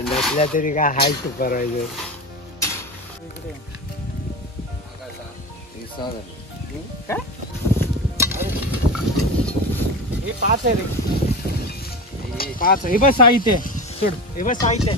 नसल्या तरी काय हाय तू करायचं. काय हे 5 आहे रे. 5 हे बस साहित्य सोड. हे बस साहित्य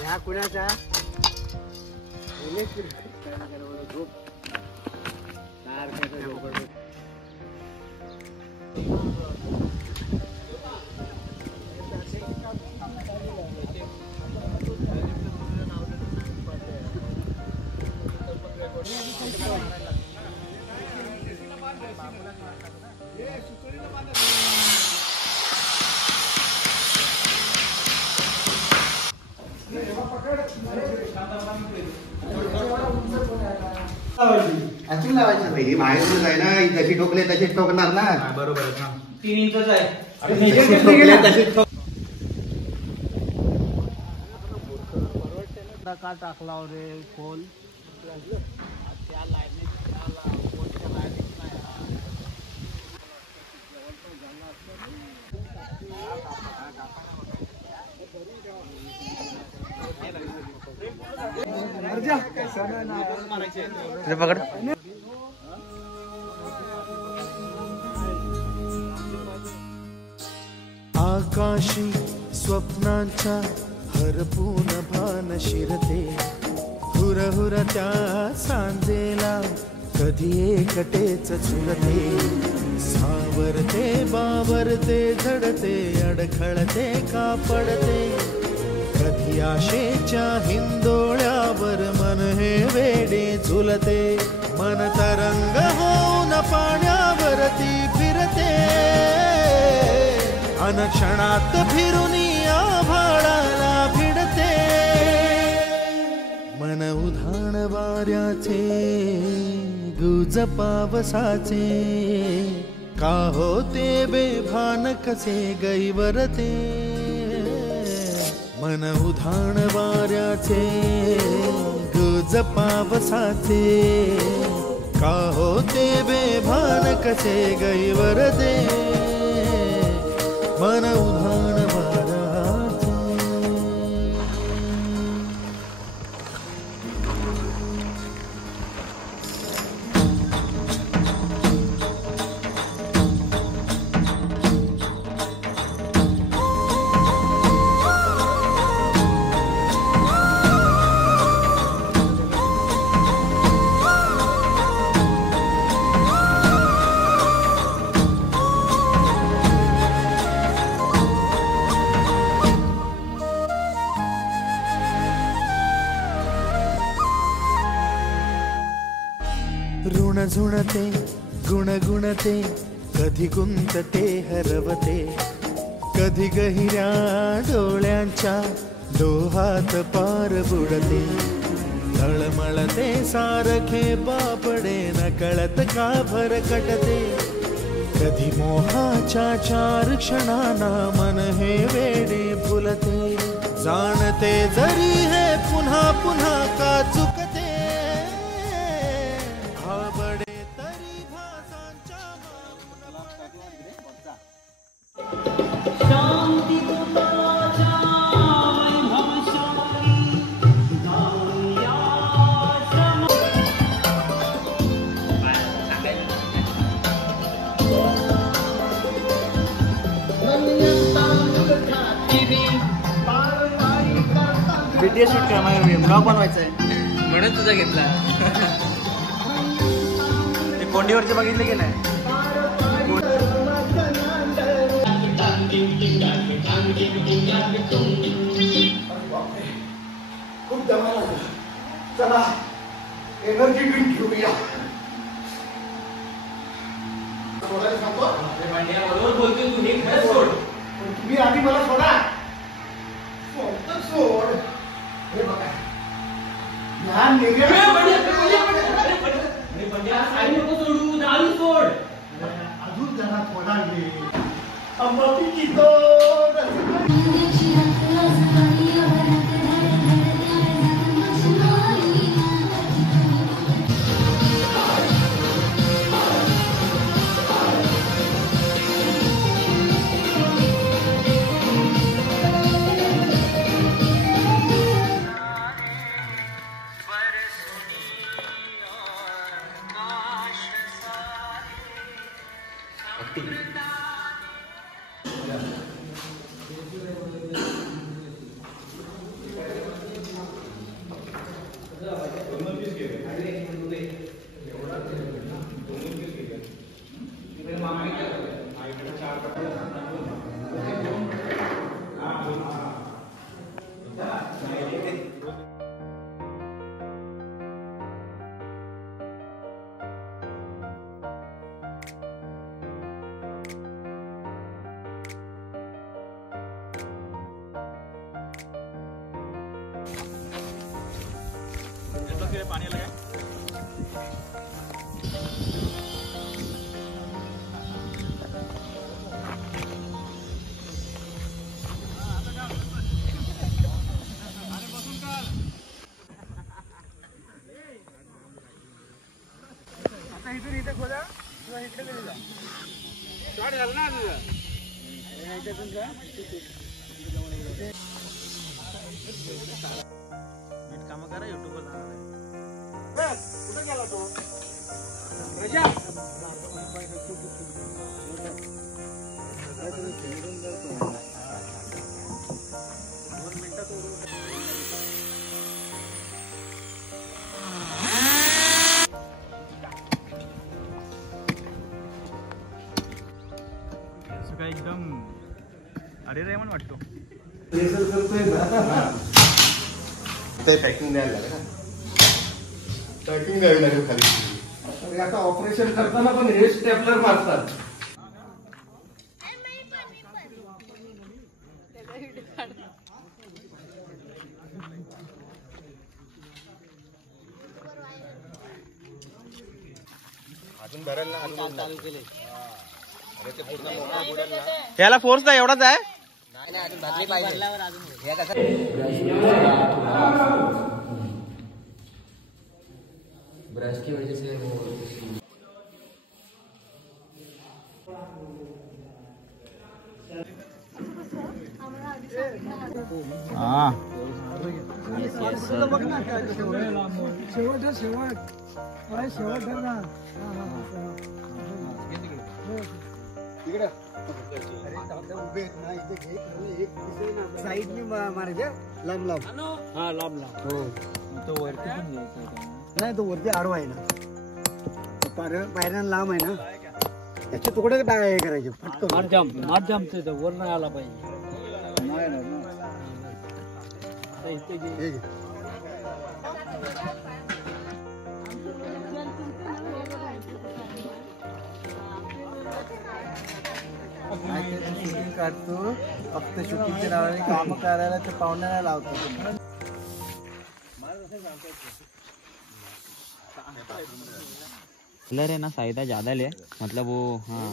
ह्या कुणाचा अजून लावायचं पहिली बाहेरूनच आहे ना. जशी ठोकले तशी ठोकणार ना. बरोबर आहे ना. 3 इंचच आहे. का टाकला रे खोल त्या लाईनीत पकड. आकाशी स्वप्नांच्या हरपून भान शिरते. हुरहुर त्या सांजेला कधी एकटेच झुलते. सावरते बावरते झडते अडखळते का पडते. कधी आशेच्या हिंदोळ्यावर मन हे वेडे झुलते. मन तरंग होऊन पाण्यावरती फिरते. अनक्षणात फिरून आभाळाला भिडते. मन उधाण वाऱ्याचे गुज पावसाचे. का होते बेभान कसे गैवरते. मन उधाण वाऱ्याचे गुज पावसाचे. का होते बेभान कसे गैवरते. मन उधाण वाऱ्याचे. ऋण झुणते गुणगुणते. कधी गुंतते हरवते. कधी गहिऱ्या डोळ्यांच्या डोहात पार बुडते. तळमळते सारखे बापडे नकळत का भरकटते. कधी मोहाच्या 4 क्षणांना मन हे वेडे फुलते. जाणते जरी हे पुन्हा पुन्हा का चुकते. आवडे तरी भासांच्या बीटीएस शूट करा. माझ्या ब्लॉग बनवायचा आहे म्हणून तुझा घेतला. ते कोंडीवरचे बघितले की नाही. खूप दमा लागला. चला एनर्जी ड्रिंक घेऊया. सोडायला सांगतो. बरोबर बोलतोय तू, हे खरंच सोड. पण तुम्ही आधी मला सोडा. कोणतं सोड? हे बघा लहान नेग्या अजून जरा थोडा वेळ अंबाती की तो पानी लगा आता इथून इथे खोदा किंवा इकडे गेले जा. स्टार्ट झालं ना तुझं. ह्याच्यातून जा. नीट कामं करा, युट्यूबवर जाणार आहे. कुठे गेला तो? रजा काय एकदम अरे रेमन वाटतो. ते पॅकिंग द्यायला लागेल ना. पॅकिंग द्यावी लागेल खाली. आता ऑपरेशन करताना पण हे स्टेपलर मारतात. अजून भरेल ना. अजून चालू केले. याला फोर्स काय एवढाच आहे. नाही अजून भरली पाहिजे. हे कसं ब्रश की वजह से वो हाँ साइड में मारायचं लांब लांब. हाँ लाभ लाभ हो तो वरती पण घ्यायचं. नाही तो वरती आडवा आहे ना. पायऱ्या लांब आहे ना. त्याचे तुकडे हे करायचे फटकन. माध्यम वर नाही आला पाहिजे. शूटिंग काढतो फक्त शूटिंगच्या नावाने काम करायला ते पाहुण्याला लावतो. कलर है ना साइदा ज्यादा ले, मतलब वो हाँ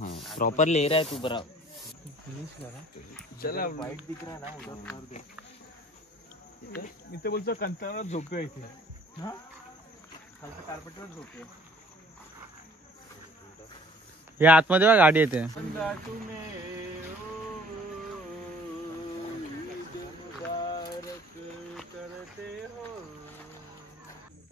हाँ प्रॉपर ले रहा है तू बरा. चला वाईट दिख रहा ना उधर. इथे बोलतो कंटाळा झोपतोय इथे. हा खालच्या कार्पेटवर झोपतोय. हे आतमध्ये बघा गाडी येते.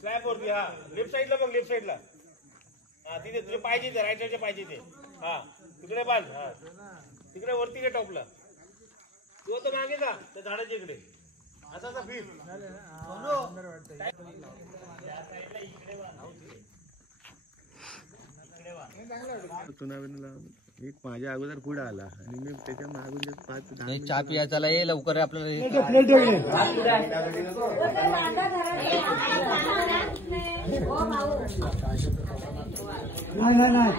स्लॅब वरती. हा लेफ्ट साईडला बघ. लेफ्ट साईडला हा तिथे तुझे पाहिजे ते राईट साईडचे पाहिजे ते. हा तिकडे बांध. हा तिकडे वरती घे टॉपला. तू तर मागे का त्या झाडाच्या इकडे असा फिर. इकडे एक माझ्या अगोदर पुढे आला आणि मी त्याच्या मागून 5-10 नाही, चहा पियाचाला ये लवकर आपल्याला. प्लेट ठेवली. नाही नाही नाही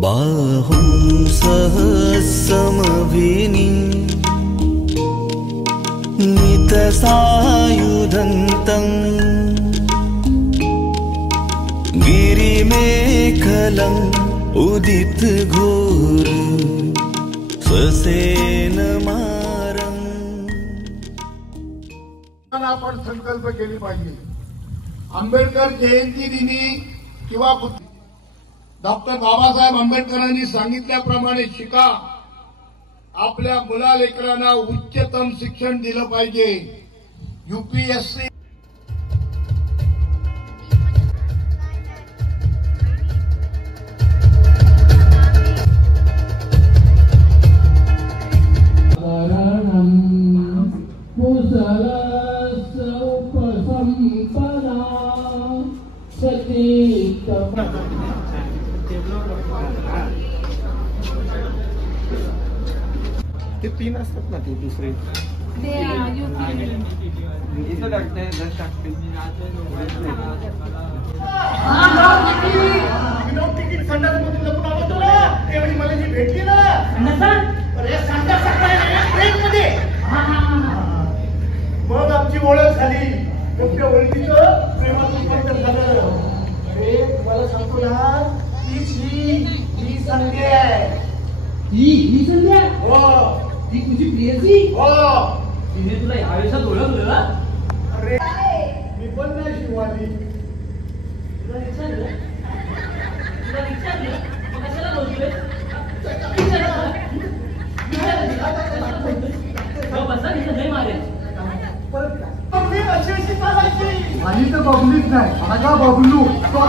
बाहुं सहस्रमभिनी नितसायुधन्तम् गिरिमेखलम् उदित घोर स्वसेनमारम्. आपण संकल्प केली पाहिजे. आंबेडकर जयंती दिनी किंवा डॉक्टर बाबासाहेब आंबेडकरांनी सांगितल्याप्रमाणे शिका. आपल्या मुलालेकरांना उच्चतम शिक्षण दिलं पाहिजे. यूपीएससी ते 3 असतात ना ते दुसरे. तिकीट संडासमधून लपून आलो होतो ना त्यावेळी मला जी भेटली ना अरे संडास ट्रेनमध्ये मग आमची ओळख झाली. मग त्या ओळखीचं प्रेमाचं रूपांतर झालं. अरे मला सांगतो ना तीच ही संध्या आहे. ही संध्या हो ती तुझी प्रियसी हो. तिने तुला यावेळेस ओळखलं. अरे मी पण नाही शिवाली. तुला विचारलं मग कशाला बोलतोय. माझी तर बबलीच नाही माझा बबलू तो